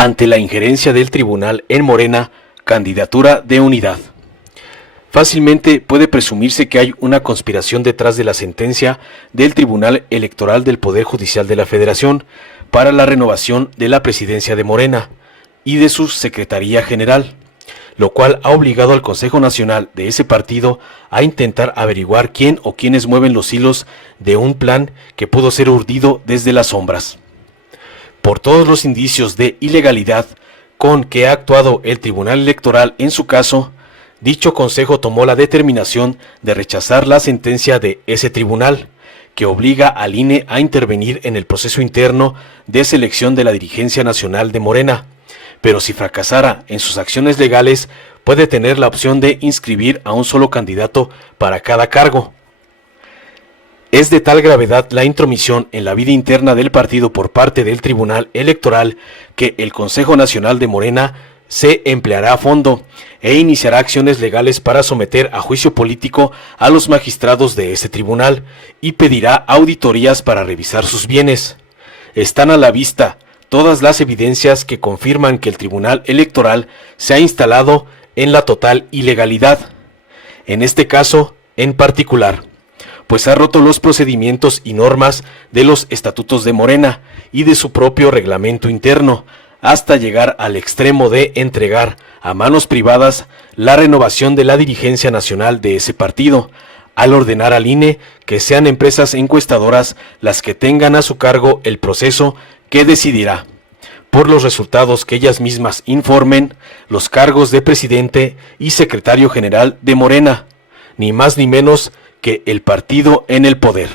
ante la injerencia del tribunal en Morena, candidatura de unidad. Fácilmente puede presumirse que hay una conspiración detrás de la sentencia del Tribunal Electoral del Poder Judicial de la Federación para la renovación de la presidencia de Morena y de su Secretaría General, lo cual ha obligado al Consejo Nacional de ese partido a intentar averiguar quién o quiénes mueven los hilos de un plan que pudo ser urdido desde las sombras. Por todos los indicios de ilegalidad con que ha actuado el Tribunal Electoral en su caso, dicho Consejo tomó la determinación de rechazar la sentencia de ese tribunal, que obliga al INE a intervenir en el proceso interno de selección de la dirigencia nacional de Morena, pero si fracasara en sus acciones legales, puede tener la opción de inscribir a un solo candidato para cada cargo. Es de tal gravedad la intromisión en la vida interna del partido por parte del Tribunal Electoral que el Consejo Nacional de Morena se empleará a fondo e iniciará acciones legales para someter a juicio político a los magistrados de ese tribunal y pedirá auditorías para revisar sus bienes. Están a la vista todas las evidencias que confirman que el Tribunal Electoral se ha instalado en la total ilegalidad, en este caso en particular, pues ha roto los procedimientos y normas de los estatutos de Morena y de su propio reglamento interno, hasta llegar al extremo de entregar a manos privadas la renovación de la dirigencia nacional de ese partido, al ordenar al INE que sean empresas encuestadoras las que tengan a su cargo el proceso que decidirá, por los resultados que ellas mismas informen, los cargos de presidente y secretario general de Morena, ni más ni menos que el partido en el poder.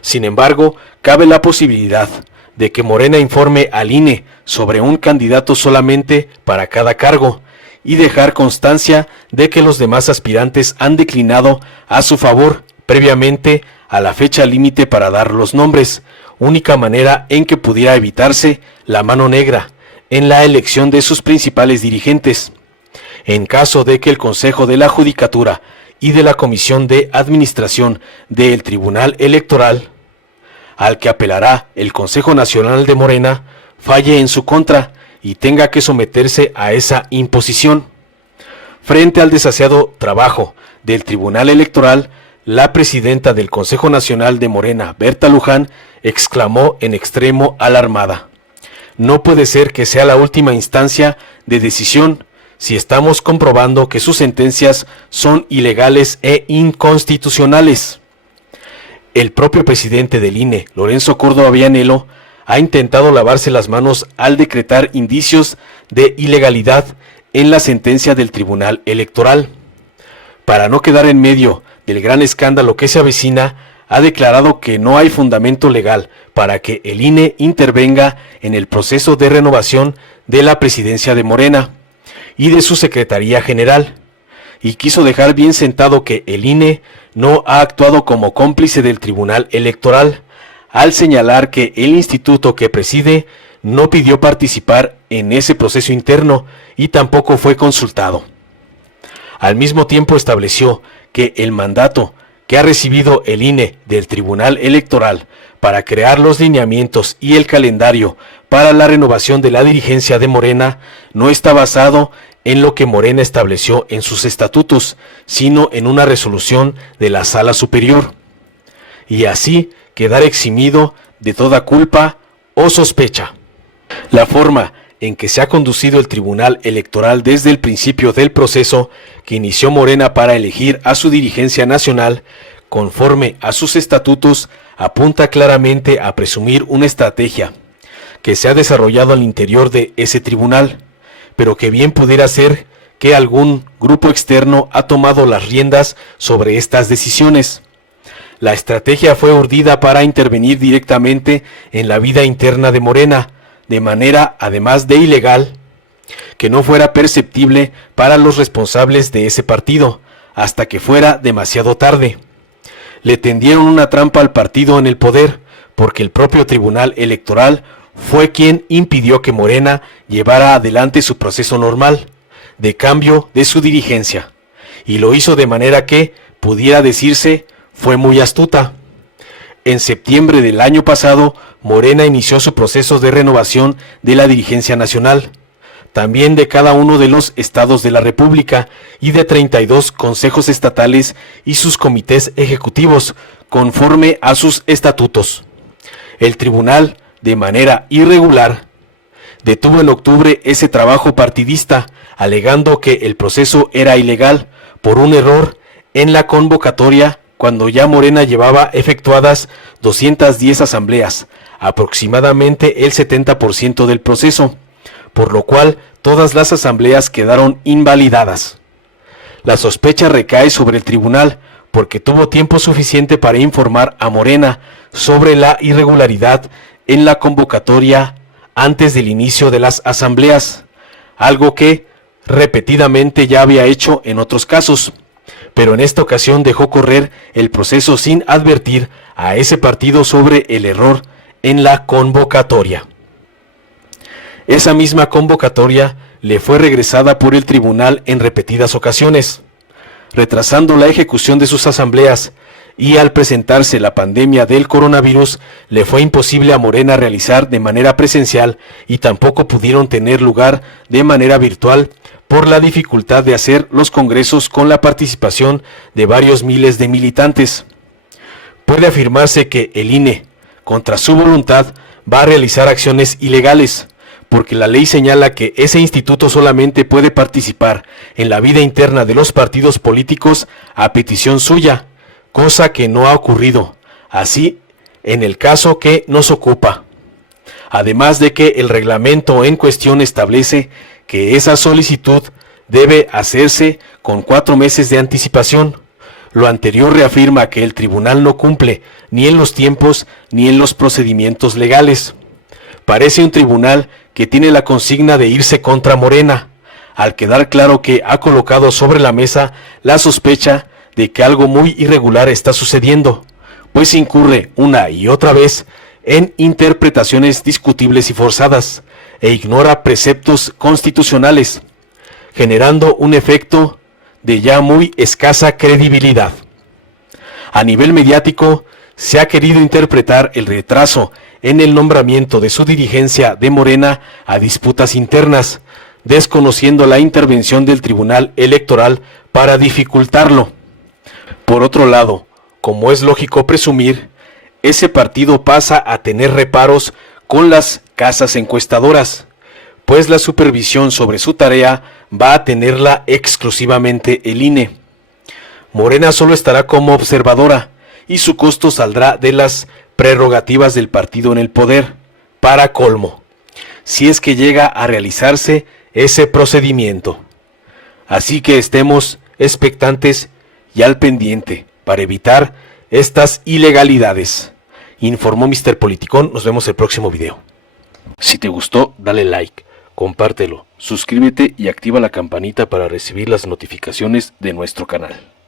Sin embargo, cabe la posibilidad de que Morena informe al INE sobre un candidato solamente para cada cargo y dejar constancia de que los demás aspirantes han declinado a su favor previamente a la fecha límite para dar los nombres, única manera en que pudiera evitarse la mano negra en la elección de sus principales dirigentes. En caso de que el Consejo de la Judicatura y de la Comisión de Administración del Tribunal Electoral, al que apelará el Consejo Nacional de Morena, falle en su contra y tenga que someterse a esa imposición. Frente al desaseado trabajo del Tribunal Electoral, la presidenta del Consejo Nacional de Morena, Berta Luján, exclamó en extremo alarmada: "No puede ser que sea la última instancia de decisión si estamos comprobando que sus sentencias son ilegales e inconstitucionales". El propio presidente del INE, Lorenzo Córdoba Vianello, ha intentado lavarse las manos al decretar indicios de ilegalidad en la sentencia del Tribunal Electoral. Para no quedar en medio del gran escándalo que se avecina, ha declarado que no hay fundamento legal para que el INE intervenga en el proceso de renovación de la presidencia de Morena y de su Secretaría General, y quiso dejar bien sentado que el INE no ha actuado como cómplice del Tribunal Electoral, al señalar que el instituto que preside no pidió participar en ese proceso interno y tampoco fue consultado. Al mismo tiempo estableció que el mandato que ha recibido el INE del Tribunal Electoral para crear los lineamientos y el calendario para la renovación de la dirigencia de Morena no está basado en lo que Morena estableció en sus estatutos, sino en una resolución de la Sala Superior, y así quedar eximido de toda culpa o sospecha. La forma en que se ha conducido el Tribunal Electoral desde el principio del proceso que inició Morena para elegir a su dirigencia nacional, conforme a sus estatutos, apunta claramente a presumir una estrategia que se ha desarrollado al interior de ese tribunal, pero que bien pudiera ser que algún grupo externo ha tomado las riendas sobre estas decisiones. La estrategia fue urdida para intervenir directamente en la vida interna de Morena, de manera, además de ilegal, que no fuera perceptible para los responsables de ese partido, hasta que fuera demasiado tarde. Le tendieron una trampa al partido en el poder, porque el propio Tribunal Electoral fue quien impidió que Morena llevara adelante su proceso normal de cambio de su dirigencia, y lo hizo de manera que, pudiera decirse, fue muy astuta. En septiembre del año pasado, Morena inició su proceso de renovación de la dirigencia nacional, también de cada uno de los estados de la República y de 32 consejos estatales y sus comités ejecutivos, conforme a sus estatutos. El tribunal, de manera irregular, detuvo en octubre ese trabajo partidista, alegando que el proceso era ilegal por un error en la convocatoria cuando ya Morena llevaba efectuadas 210 asambleas, aproximadamente el 70% del proceso, por lo cual todas las asambleas quedaron invalidadas. La sospecha recae sobre el tribunal porque tuvo tiempo suficiente para informar a Morena sobre la irregularidad en la convocatoria antes del inicio de las asambleas, algo que repetidamente ya había hecho en otros casos, pero en esta ocasión dejó correr el proceso sin advertir a ese partido sobre el error en la convocatoria. Esa misma convocatoria le fue regresada por el tribunal en repetidas ocasiones, retrasando la ejecución de sus asambleas, y al presentarse la pandemia del coronavirus, le fue imposible a Morena realizar de manera presencial y tampoco pudieron tener lugar de manera virtual por la dificultad de hacer los congresos con la participación de varios miles de militantes. Puede afirmarse que el INE, contra su voluntad, va a realizar acciones ilegales, porque la ley señala que ese instituto solamente puede participar en la vida interna de los partidos políticos a petición suya, cosa que no ha ocurrido, así en el caso que nos ocupa. Además de que el reglamento en cuestión establece que esa solicitud debe hacerse con 4 meses de anticipación. Lo anterior reafirma que el tribunal no cumple ni en los tiempos ni en los procedimientos legales. Parece un tribunal que tiene la consigna de irse contra Morena, al quedar claro que ha colocado sobre la mesa la sospecha de que algo muy irregular está sucediendo, pues incurre una y otra vez en interpretaciones discutibles y forzadas, e ignora preceptos constitucionales, generando un efecto de ya muy escasa credibilidad. A nivel mediático, se ha querido interpretar el retraso en el nombramiento de su dirigencia de Morena a disputas internas, desconociendo la intervención del Tribunal Electoral para dificultarlo. Por otro lado, como es lógico presumir, ese partido pasa a tener reparos con las casas encuestadoras, pues la supervisión sobre su tarea va a tenerla exclusivamente el INE. Morena solo estará como observadora y su costo saldrá de las prerrogativas del partido en el poder, para colmo, si es que llega a realizarse ese procedimiento. Así que estemos expectantes y al pendiente para evitar estas ilegalidades. Informó Mr. Politicón, nos vemos el próximo video. Si te gustó, dale like, compártelo, suscríbete y activa la campanita para recibir las notificaciones de nuestro canal.